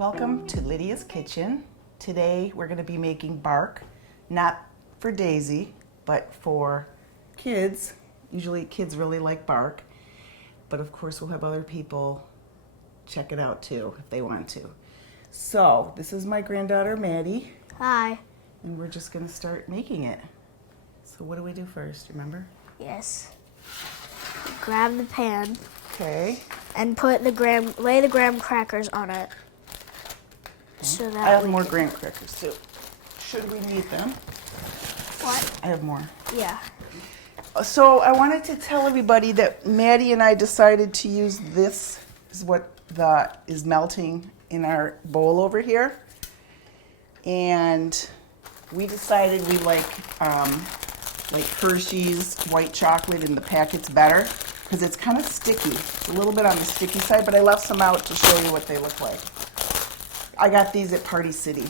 Welcome to Lydia's Kitchen. Today we're going to be making bark, not for Daisy, but for kids. Usually kids really like bark, but of course we'll have other people check it out too if they want to. So this is my granddaughter Maddie. Hi. And we're just going to start making it. So what do we do first, remember? Yes. Grab the pan. Okay. And lay the graham crackers on it. So that I have more graham crackers too. Should we need them? What? I have more. Yeah. So I wanted to tell everybody that Maddie and I decided to use this is what is melting in our bowl over here. And we decided we like Hershey's white chocolate in the packets better because it's kind of sticky. It's a little bit on the sticky side, but I left some out to show you what they look like. I got these at Party City.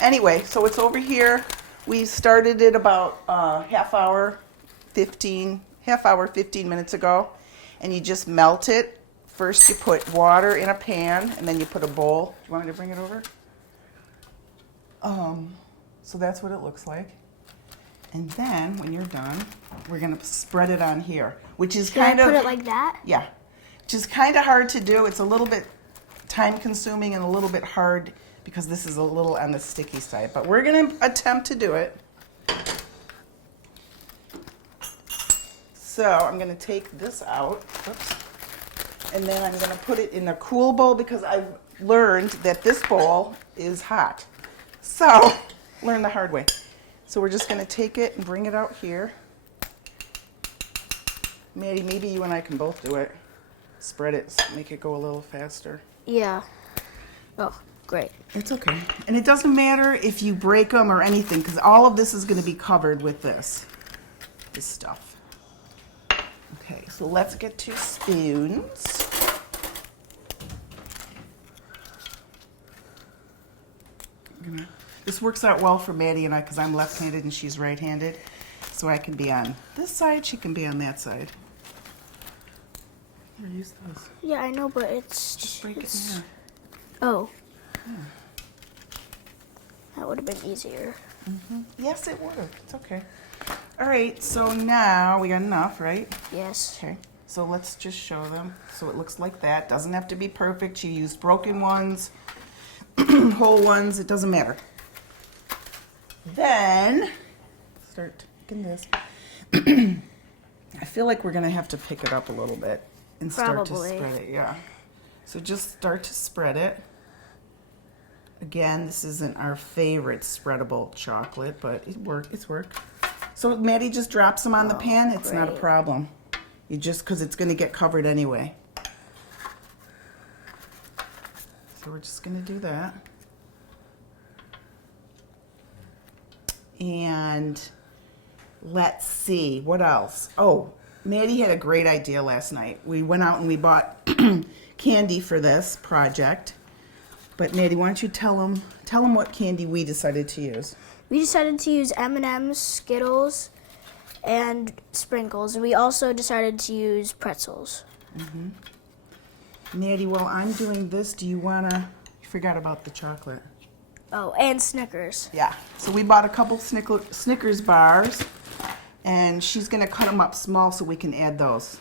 Anyway, so it's over here. We started it about half hour, 15 minutes ago. And you just melt it. First you put water in a pan and then you put a bowl. Do you want me to bring it over? So that's what it looks like. And then when you're done, we're gonna spread it on here, which is kind of— put it like that? Yeah, which is kind of hard to do. It's a little bit time consuming and a little bit hard because this is a little on the sticky side, but we're gonna attempt to do it. So I'm gonna take this out, oops, and then I'm gonna put it in a cool bowl because I've learned that this bowl is hot. So, learn the hard way. So we're just gonna take it and bring it out here. Maddie, maybe you and I can both do it. Spread it, make it go a little faster. Yeah. Oh, great. It's okay. And it doesn't matter if you break them or anything because all of this is gonna be covered with this stuff. Okay, so let's get 2 spoons. This works out well for Maddie and I because I'm left-handed and she's right-handed. So I can be on this side, she can be on that side. Here, use those. Yeah, I know, but it's... Just break it in half. Oh. Yeah. That would have been easier. Mm-hmm. Yes, it would have. It's okay. All right, so now we got enough, right? Yes. Okay, so let's just show them. So it looks like that. Doesn't have to be perfect. You use broken ones, whole ones, it doesn't matter. Then, start taking this. I feel like we're gonna have to pick it up a little bit and start to spread it, yeah. So just start to spread it. Again, this isn't our favorite spreadable chocolate, but it's worked. So Maddie just drops them on the pan, it's not a problem. You just, because it's gonna get covered anyway. So we're just gonna do that. And let's see, what else? Oh, Maddie had a great idea last night. We went out and we bought candy for this project. But Maddie, why don't you tell them what candy we decided to use? We decided to use M&M's, Skittles, and sprinkles. And we also decided to use pretzels. Mm-hmm. Maddie, while I'm doing this, do you wanna, you forgot about the chocolate. Oh, and Snickers. Yeah, so we bought a couple Snickers bars, and she's gonna cut them up small so we can add those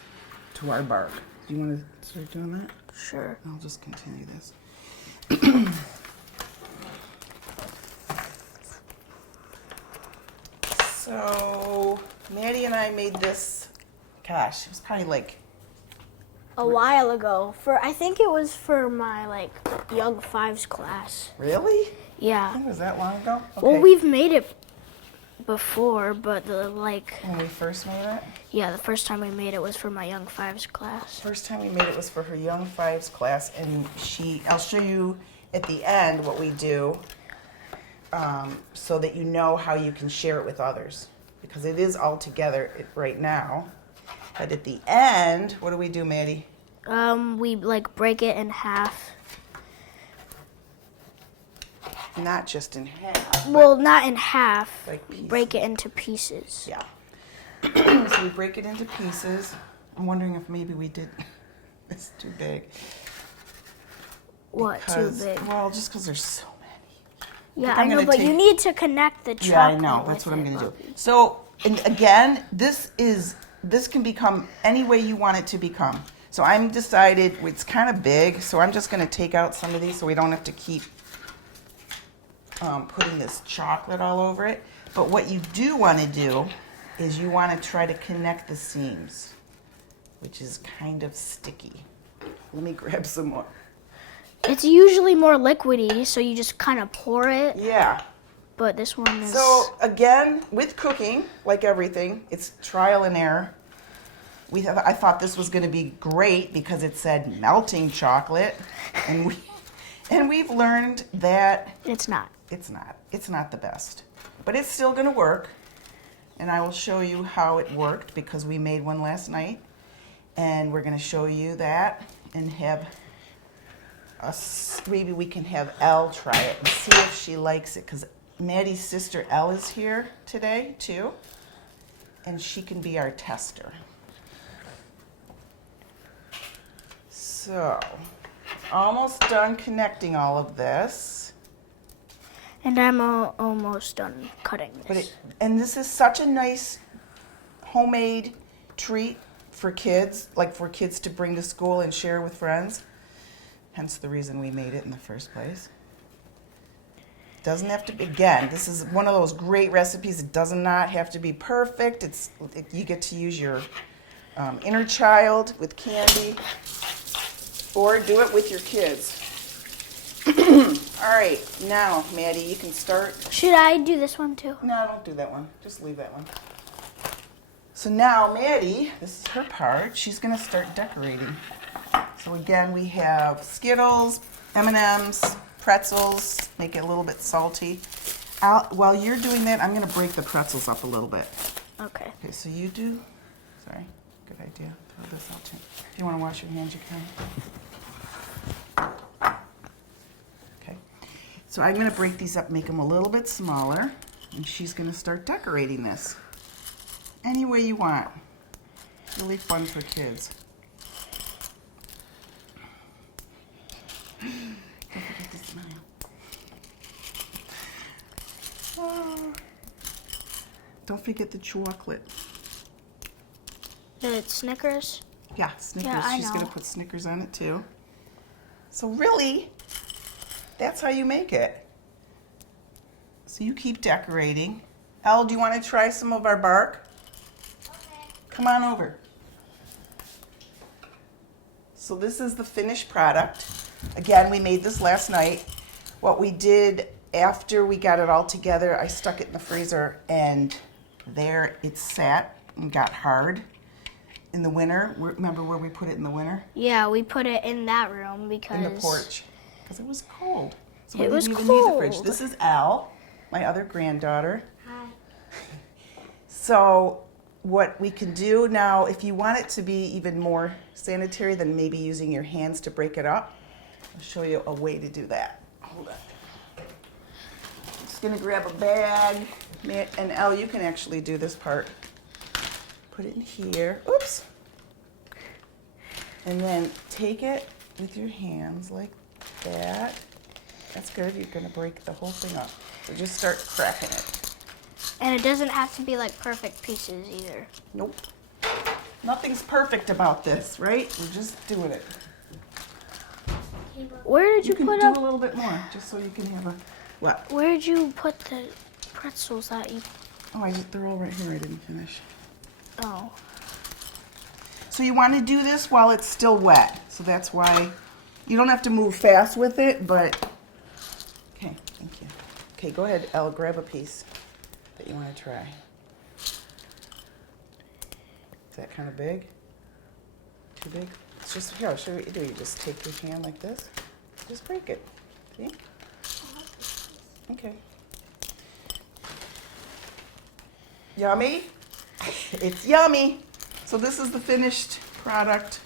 to our bark. Do you wanna start doing that? Sure. I'll just continue this. So, Maddie and I made this, gosh, it was probably like A while ago. I think it was for my Young Fives class. Really? Yeah. Was that long ago? Okay. Well, we've made it before, but when we first made it? Yeah, the first time we made it was for my Young Fives class. First time we made it was for her Young Fives class, and I'll show you at the end what we do so that you know how you can share it with others. Because it is all together right now. But at the end, what do we do, Maddie? We break it in half. Not just in half. Well, not in half. Like pieces. Break it into pieces. Yeah. So we break it into pieces. I'm wondering if maybe we did. It's too big. What, too big? Well, just because there's so many. Yeah, I'm I know, gonna but take- you need to connect the chocolate. Yeah, I know. That's with what I'm it, going to do. Bobby. So, and again, this can become any way you want it to become. So I'm decided it's kind of big, so I'm just going to take out some of these so we don't have to keep putting this chocolate all over it. But what you do want to do is you want to try to connect the seams, which is kind of sticky. Let me grab some more. It's usually more liquidy, so you just kind of pour it. Yeah. But this one is... So again, with cooking, like everything, it's trial and error. I thought this was going to be great because it said melting chocolate, and we've learned that It's not. it's not the best, but it's still going to work. And I will show you how it worked because we made one last night, and we're going to show you that and have us. Maybe we can have Elle try it and see if she likes it because Maddie's sister Elle is here today too, and she can be our tester. So, almost done connecting all of this. And I'm almost done cutting this. And this is such a nice homemade treat for kids, like for kids to bring to school and share with friends. Hence the reason we made it in the first place. Doesn't have to be, again, this is one of those great recipes. It does not have to be perfect. You get to use your inner child with candy, or do it with your kids. All right, now, Maddie, you can start. Should I do this one too? No, don't do that one. Just leave that one. So now, Maddie, this is her part. She's going to start decorating. So again, we have Skittles, M&Ms, pretzels, make it a little bit salty. While you're doing that, I'm going to break the pretzels up a little bit. Okay. Okay, so you do. Sorry, good idea. Throw this out too. If you want to wash your hands, you can. Okay, so I'm going to break these up, make them a little bit smaller, and she's going to start decorating this any way you want. Really fun for kids. Don't forget to smile. Oh. Don't forget the chocolate. The Snickers? Yeah, Snickers. Yeah, I She's going know. to put Snickers on it too. So really, that's how you make it. So you keep decorating. Elle, do you want to try some of our bark? Okay. Come on over. So this is the finished product. Again, we made this last night. What we did after we got it all together, I stuck it in the freezer, and there it sat and got hard in the winter. Remember where we put it in the winter? Yeah, we put it in that room because... In the porch, because it was cold. So It we was didn't even need the fridge. cold. This is Al, my other granddaughter. Hi. So what we can do now, if you want it to be even more sanitary than maybe using your hands to break it up, I'll show you a way to do that. Hold on. Just gonna grab a bag, and Elle, you can actually do this part. Put it in here. Oops. And then take it with your hands like that. That's good. You're gonna break the whole thing up. So just start cracking it. And it doesn't have to be like perfect pieces either. Nope. Nothing's perfect about this, right? We're just doing it. Where did you, You can put do up... a little bit more, just so you can have a, what? Where did you put the pretzels that you... Oh, they're all right here. I didn't finish. Oh. So you want to do this while it's still wet. So that's why you don't have to move fast with it, but, okay, thank you. Okay, go ahead, Elle, grab a piece that you want to try. Is that kind of big? Too big? It's just, here, I'll show you what you do. You just take your hand like this, just break it. See? Okay. Yummy? It's yummy. So this is the finished product.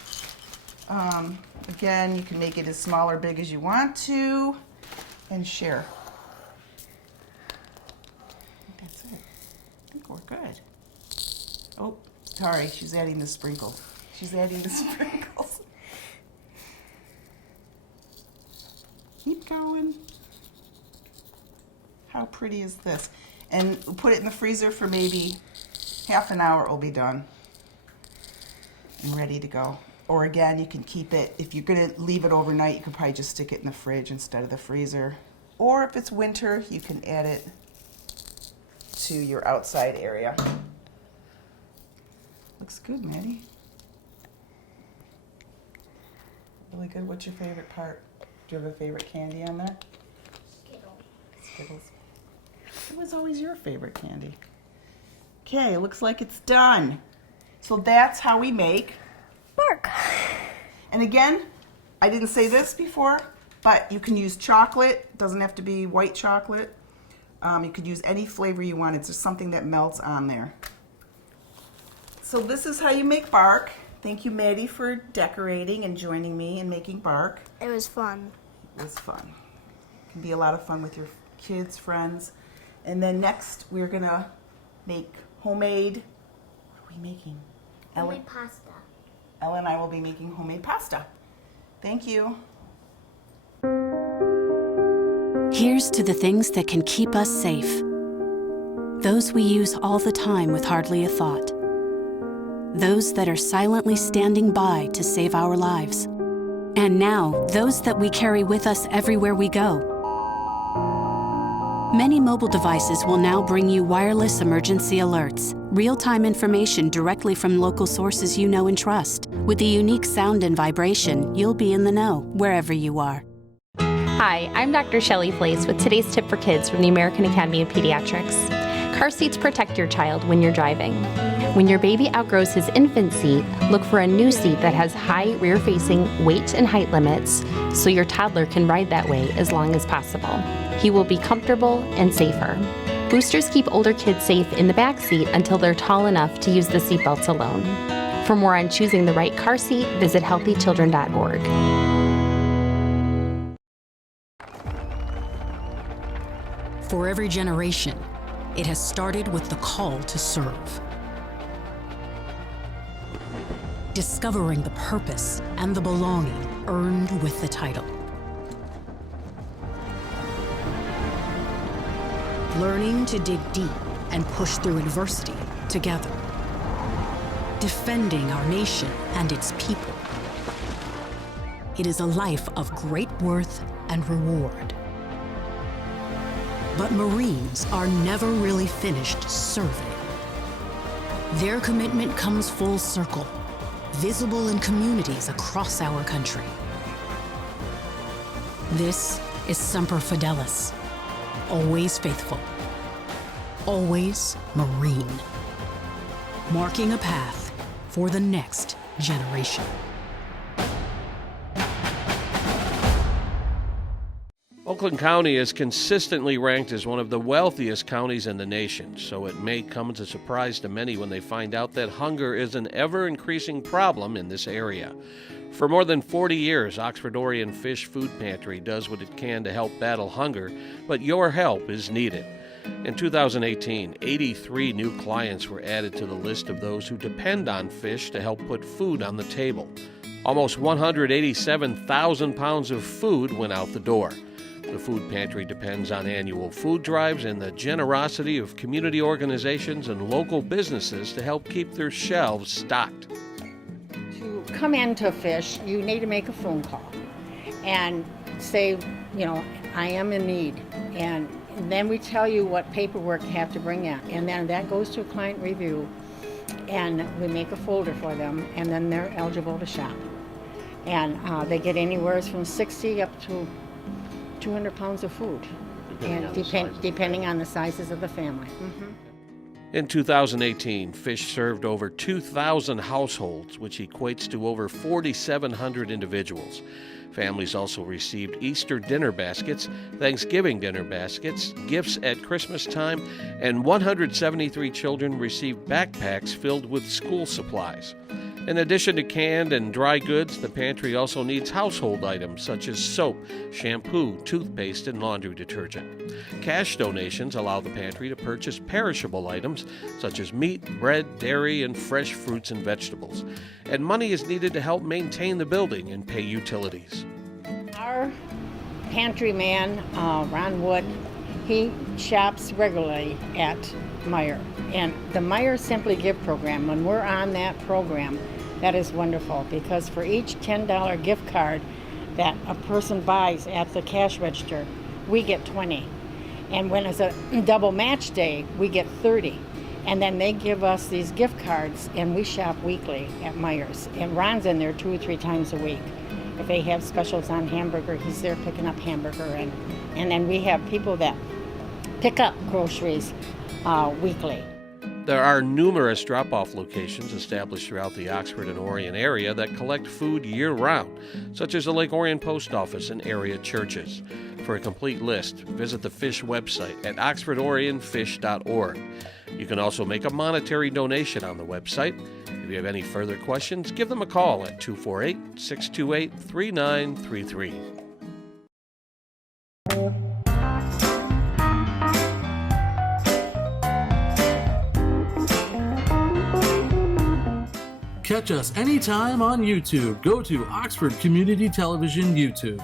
Again, you can make it as small or big as you want to and share. I think that's it. I think we're good. Oh, sorry, she's adding the sprinkles. She's adding the sprinkles. going. How pretty is this? And we'll put it in the freezer for maybe half an hour. It'll be done and ready to go. Or again, you can keep it, if you're gonna leave it overnight, you could probably just stick it in the fridge instead of the freezer. Or if it's winter, you can add it to your outside area. Looks good, Maddie. Really good. What's your favorite part? Do you have a favorite candy on there? Skittles. It was always your favorite candy. Okay, looks like it's done. So that's how we make Bark. And again, I didn't say this before, but you can use chocolate. It doesn't have to be white chocolate. You could use any flavor you want. It's just something that melts on there. So this is how you make bark. Thank you, Maddie, for decorating and joining me in making bark. It was fun. It was fun. It can be a lot of fun with your kids, friends. And then next, we're gonna make homemade, what are we making? Homemade pasta. Ella and I will be making homemade pasta. Thank you. Here's to the things that can keep us safe. Those we use all the time with hardly a thought. Those that are silently standing by to save our lives. And now, those that we carry with us everywhere we go. Many mobile devices will now bring you wireless emergency alerts, real-time information directly from local sources you know and trust. With the unique sound and vibration, you'll be in the know, wherever you are. Hi, I'm Dr. Shelley Flace with today's tip for kids from the American Academy of Pediatrics. Car seats protect your child when you're driving. When your baby outgrows his infant seat, look for a new seat that has high rear-facing weight and height limits so your toddler can ride that way as long as possible. He will be comfortable and safer. Boosters keep older kids safe in the back seat until they're tall enough to use the seatbelts alone. For more on choosing the right car seat, visit healthychildren.org. For every generation, it has started with the call to serve. Discovering the purpose and the belonging earned with the title. Learning to dig deep and push through adversity together. Defending our nation and its people. It is a life of great worth and reward. But Marines are never really finished serving. Their commitment comes full circle, visible in communities across our country. This is Semper Fidelis, always faithful, always Marine, marking a path for the next generation. Oakland County is consistently ranked as one of the wealthiest counties in the nation, so it may come as a surprise to many when they find out that hunger is an ever-increasing problem in this area. For more than 40 years, Oxfordorian Fish Food Pantry does what it can to help battle hunger, but your help is needed. In 2018, 83 new clients were added to the list of those who depend on fish to help put food on the table. Almost 187,000 pounds of food went out the door. The food pantry depends on annual food drives and the generosity of community organizations and local businesses to help keep their shelves stocked. To come into Fish, you need to make a phone call and say, I am in need. And then we tell you what paperwork you have to bring in. And then that goes to a client review. And we make a folder for them, and then they're eligible to shop. And they get anywhere from 60 up to 200 pounds of food, depending on the sizes of the family. Mm-hmm. In 2018, Fish served over 2,000 households, which equates to over 4,700 individuals. Families also received Easter dinner baskets, Thanksgiving dinner baskets, gifts at Christmas time, and 173 children received backpacks filled with school supplies. In addition to canned and dry goods, the pantry also needs household items such as soap, shampoo, toothpaste, and laundry detergent. Cash donations allow the pantry to purchase perishable items such as meat, bread, dairy, and fresh fruits and vegetables. And money is needed to help maintain the building and pay utilities. Our pantry man, Ron Wood, he shops regularly at Meijer. And the Meijer Simply Give program, when we're on that program, that is wonderful because for each $10 gift card that a person buys at the cash register, we get 20. And when it's a double match day, we get 30. And then they give us these gift cards, and we shop weekly at Meijer's. And Ron's in there 2 or 3 times a week. If they have specials on hamburger, he's there picking up hamburger. And then we have people that pick up groceries weekly. There are numerous drop-off locations established throughout the Oxford and Orion area that collect food year-round, such as the Lake Orion Post Office and area churches. For a complete list, visit the Fish website at oxfordorionfish.org. You can also make a monetary donation on the website. If you have any further questions, give them a call at 248-628-3933. Catch us anytime on YouTube. Go to Oxford Community Television YouTube.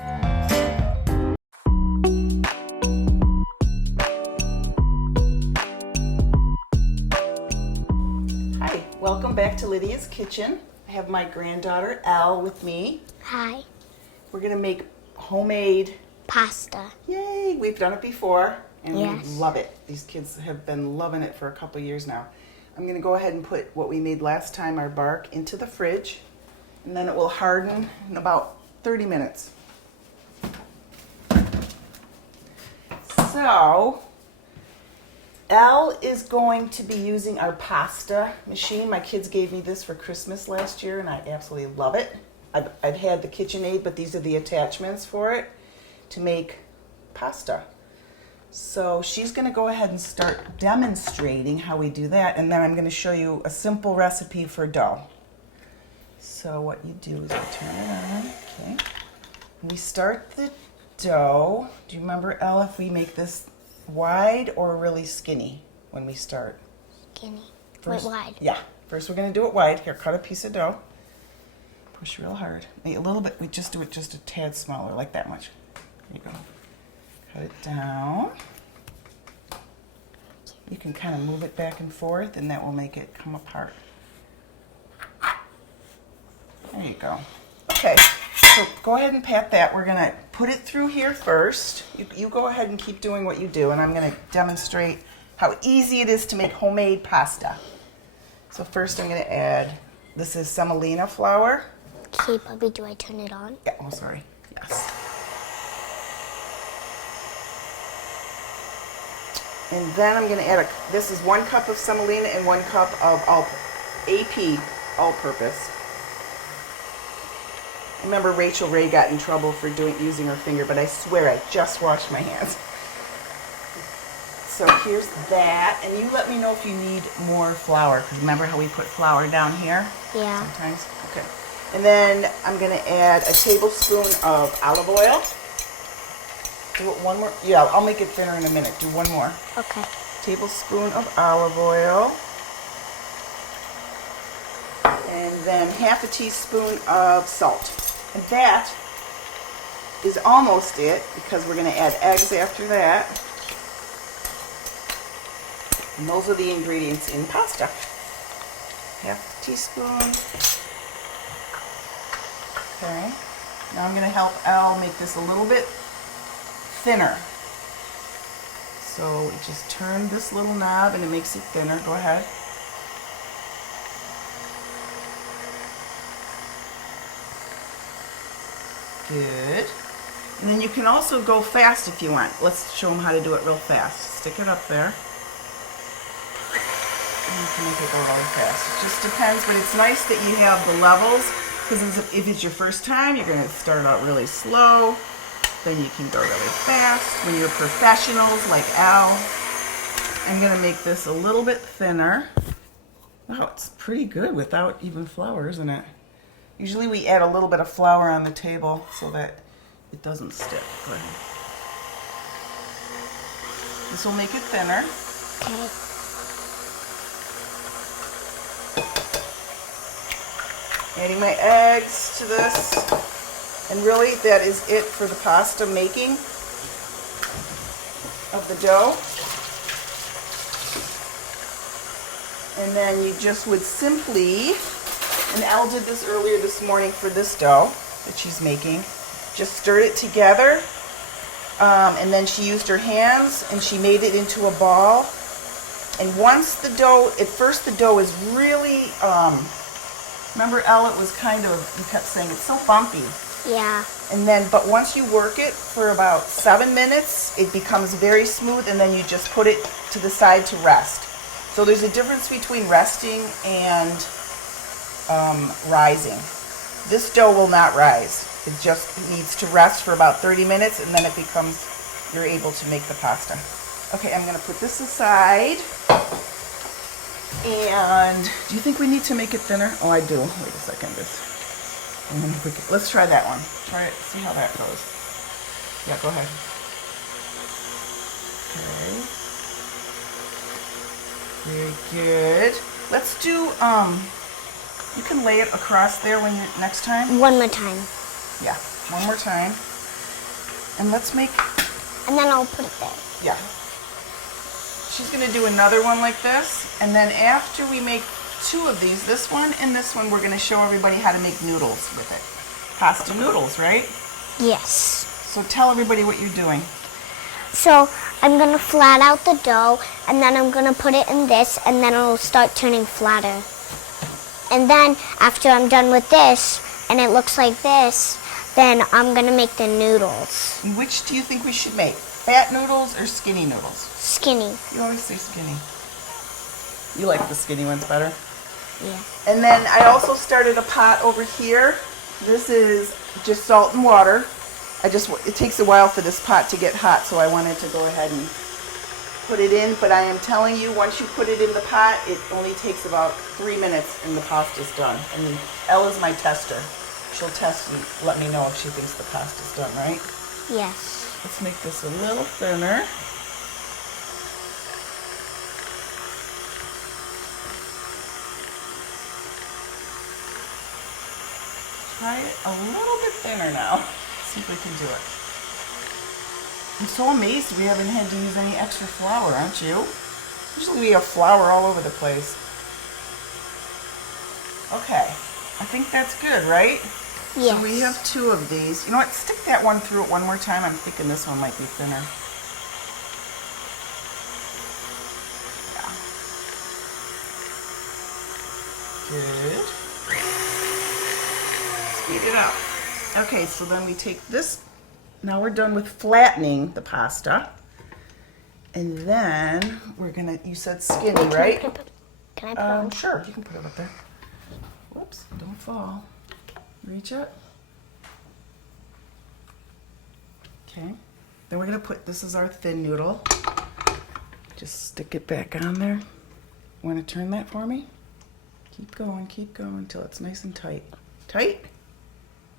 Hi, welcome back to Lydia's Kitchen. I have my granddaughter Elle with me. Hi. We're gonna make homemade, Pasta. yay, we've done it before and Yes. we love it. These kids have been loving it for a couple years now. I'm gonna go ahead and put what we made last time, our bark, into the fridge, and then it will harden in about 30 minutes. So, Elle is going to be using our pasta machine. My kids gave me this for Christmas last year, and I absolutely love it. I've had the KitchenAid, but these are the attachments for it to make pasta. So she's going to go ahead and start demonstrating how we do that, and then I'm going to show you a simple recipe for dough. So what you do is you turn it on, okay. We start the dough. Do you remember, Elle, if we make this wide or really skinny when we start? Skinny. First, wide. Yeah. First we're going to do it wide. Here, cut a piece of dough. Push real hard. Make a little bit. We just do it just a tad smaller, like that much. There you go. Cut it down. You can kind of move it back and forth, and that will make it come apart. There you go. Okay, so go ahead and pat that. We're going to put it through here first. You go ahead and keep doing what you do, and I'm going to demonstrate how easy it is to make homemade pasta. So first I'm going to add, this is semolina flour. Okay, Puppy, do I turn it on? Yeah, oh, sorry. Yes. And then I'm going to add this is 1 cup of semolina and 1 cup of AP, all-purpose. Remember Rachel Ray got in trouble for using her finger, but I swear I just washed my hands. So here's that, and you let me know if you need more flour, because remember how we put flour down here? Yeah. Sometimes? Okay. And then I'm going to add a tablespoon of olive oil. Do it one more. Yeah, I'll make it thinner in a minute. Do one more. Okay. Tablespoon of olive oil. And then half a teaspoon of salt. And that is almost it, because we're going to add eggs after that. And those are the ingredients in pasta. Half a teaspoon. Okay. Now I'm going to help Elle make this a little bit thinner. So we just turn this little knob and it makes it thinner. Go ahead. Good. And then you can also go fast if you want. Let's show them how to do it real fast. Stick it up there. And you can make it go really fast. It just depends, but it's nice that you have the levels, because if it's your first time, you're going to start out really slow. Then you can go really fast. When you're professionals like Al, I'm going to make this a little bit thinner. Wow, it's pretty good without even flour, isn't it? Usually we add a little bit of flour on the table so that it doesn't stick. Go ahead. This will make it thinner. Okay. Adding my eggs to this. And really, that is it for the pasta making of the dough. And then you just would simply, and Elle did this earlier this morning for this dough that she's making, just stirred it together, and then she used her hands and she made it into a ball. And once the dough, at first the dough is really, remember Elle, it was kind of, you kept saying it's so bumpy. Yeah. And then, but once you work it for about 7 minutes, it becomes very smooth, and then you just put it to the side to rest. So there's a difference between resting and rising. This dough will not rise. It just needs to rest for about 30 minutes, and then it becomes, you're able to make the pasta. Okay, I'm gonna put this aside. And do you think we need to make it thinner? Oh, I do. Wait a second. Let's try that one. Try it, see how that goes. Yeah, go ahead. Okay. Very good. Let's do, you can lay it across there when you, next time. One more time. Yeah, one more time. And let's make, And then I'll put it there. yeah. She's gonna do another one like this. And then after we make 2 of these, this one and this one, we're gonna show everybody how to make noodles with it. Pasta noodles, right? Yes. So tell everybody what you're doing. So I'm going to flat out the dough, and then I'm going to put it in this, and then it'll start turning flatter. And then after I'm done with this, and it looks like this, then I'm going to make the noodles. Which do you think we should make? Fat noodles or skinny noodles? Skinny. You always say skinny. You like the skinny ones better? Yeah. And then I also started a pot over here. This is just salt and water. It takes a while for this pot to get hot, so I wanted to go ahead and put it in. But I am telling you, once you put it in the pot, it only takes about 3 minutes and the pasta's done. And Elle is my tester. She'll test and let me know if she thinks the pasta's done, right? Yes. Let's make this a little thinner. Try it a little bit thinner now. See if we can do it. I'm so amazed we haven't had to use any extra flour, aren't you? Usually we have flour all over the place. Okay, I think that's good, right? Yes. So we have 2 of these. You know what, stick that one through it one more time. I'm thinking this one might be thinner. Yeah. Good. Speed it up. Okay, so then we take this. Now we're done with flattening the pasta. And then we're gonna, you said skinny, right? Can I put it on? Sure, you can put it up there. Whoops, don't fall. Reach it. Okay. Then we're gonna put, this is our thin noodle. Just stick it back on there. Want to turn that for me? Keep going until it's nice and tight. Tight?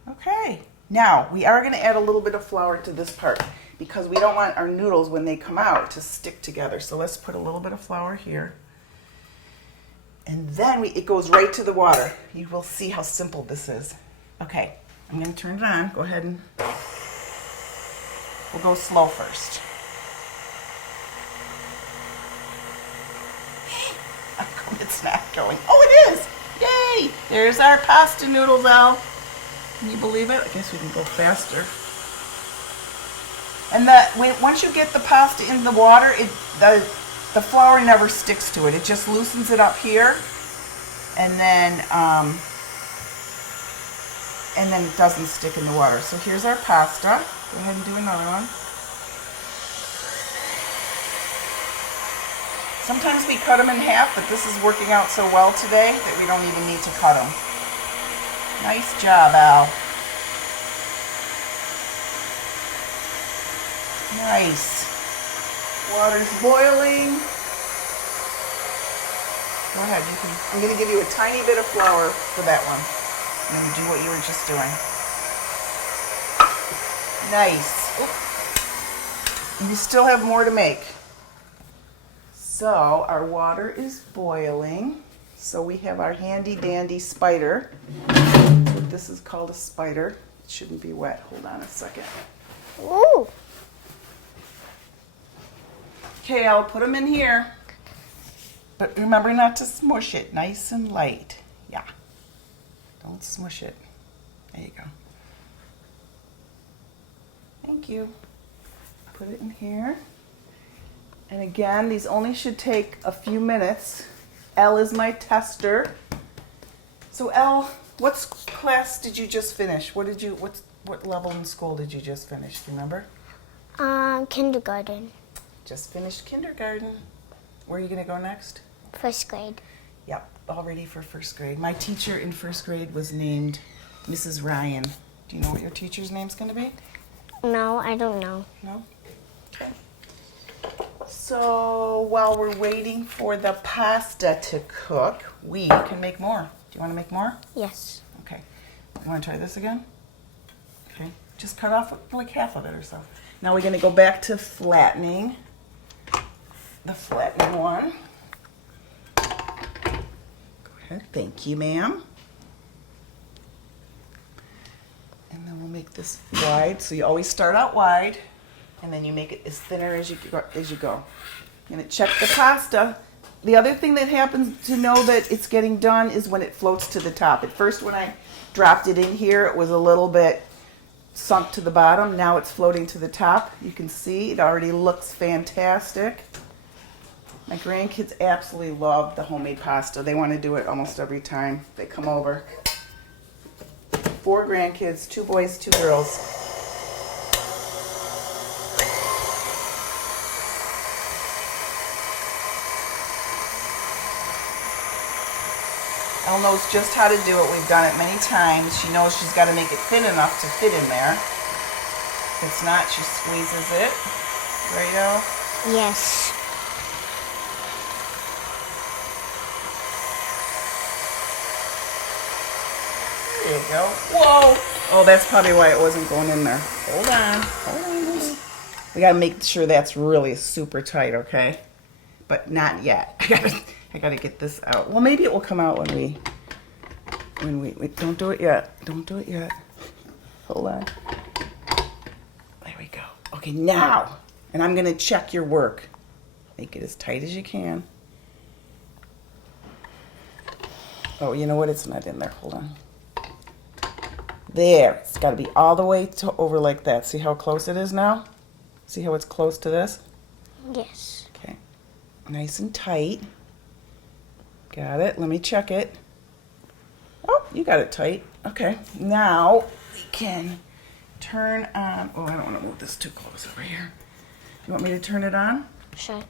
Okay. Now, we are gonna add a little bit of flour to this part because we don't want our noodles when they come out to stick together. So let's put a little bit of flour here. And then it goes right to the water. You will see how simple this is. Okay, I'm gonna turn it on. Go ahead and we'll go slow first. It's not going. Oh, it is! Yay! There's our pasta noodles out. Can you believe it? I guess we can go faster. And once you get the pasta in the water, the flour never sticks to it. It just loosens it up here, and then it doesn't stick in the water. So here's our pasta. Go ahead and do another one. Sometimes we cut them in half, but this is working out so well today that we don't even need to cut them. Nice job, Al. Nice. Water's boiling. Go ahead, I'm going to give you a tiny bit of flour for that one. And then do what you were just doing. Nice. Oop. And you still have more to make. So our water is boiling. So we have our handy dandy spider. This is called a spider. It shouldn't be wet. Hold on a second. Ooh. Okay, I'll put them in here. But remember not to smush it. Nice and light. Yeah. Don't smush it. There you go. Thank you. Put it in here. And again, these only should take a few minutes. Elle is my tester. So Elle, what class did you just finish? What level in school did you just finish? Do you remember? Kindergarten. Just finished kindergarten. Where are you going to go next? First grade. Yep, all ready for first grade. My teacher in first grade was named Mrs. Ryan. Do you know what your teacher's name's going to be? No, I don't know. No? Okay. So while we're waiting for the pasta to cook, we can make more. Do you want to make more? Yes. Okay. You want to try this again? Okay. Just cut off like half of it or so. Now we're going to go back to flattening. The flattening one. Go ahead. Thank you, ma'am. And then we'll make this wide. So you always start out wide, and then you make it as thinner as you go. You're gonna check the pasta. The other thing that happens to know that it's getting done is when it floats to the top. At first, when I dropped it in here, it was a little bit sunk to the bottom. Now it's floating to the top. You can see it already looks fantastic. My grandkids absolutely love the homemade pasta. They want to do it almost every time they come over. 4 grandkids, 2 boys, 2 girls. Elle knows just how to do it. We've done it many times. She knows she's got to make it thin enough to fit in there. If it's not, she squeezes it. Right, Elle? Yes. There you go. Whoa! Oh, that's probably why it wasn't going in there. Hold on. Hold on. We gotta make sure that's really super tight, okay? But not yet. I gotta get this out. Well, maybe it will come out when we don't do it yet. Don't do it yet. Hold on. There we go. Okay, now. And I'm gonna check your work. Make it as tight as you can. Oh, you know what? It's not in there. Hold on. There, it's got to be all the way over like that. See how close it is now? See how it's close to this? Yes. Okay, nice and tight. Got it, let me check it. Oh, you got it tight. Okay, now we can turn on, oh, I don't want to move this too close over here. You want me to turn it on? Sure.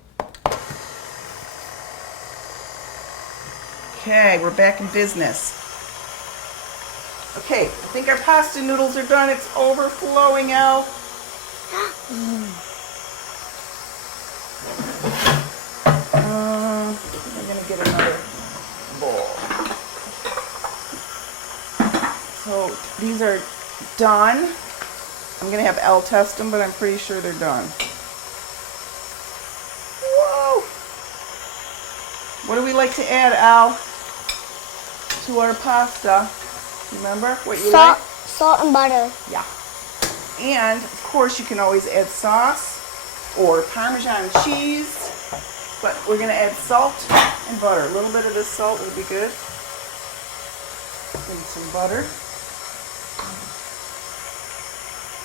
Okay, we're back in business. Okay, I think our pasta noodles are done. It's overflowing out. I'm going to get another bowl. So these are done. I'm going to have Elle test them, but I'm pretty sure they're done. Whoa! What do we like to add, Elle, to our pasta? Remember what you like? Salt and butter. Yeah. And, of course, you can always add sauce or Parmesan cheese. But we're going to add salt and butter. A little bit of this salt would be good. And some butter.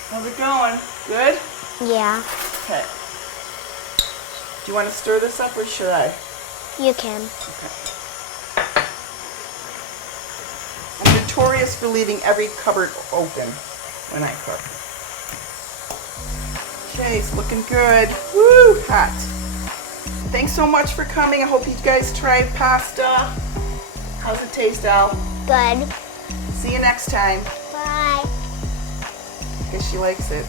How's it going? Good? Yeah. Okay. Do you want to stir this up or should I? You can. Okay. I'm notorious for leaving every cupboard open when I cook. Okay, it's looking good. Woo, hot. Thanks so much for coming. I hope you guys tried pasta. How's it taste, Al? Good. See you next time. Bye. Guess she likes it.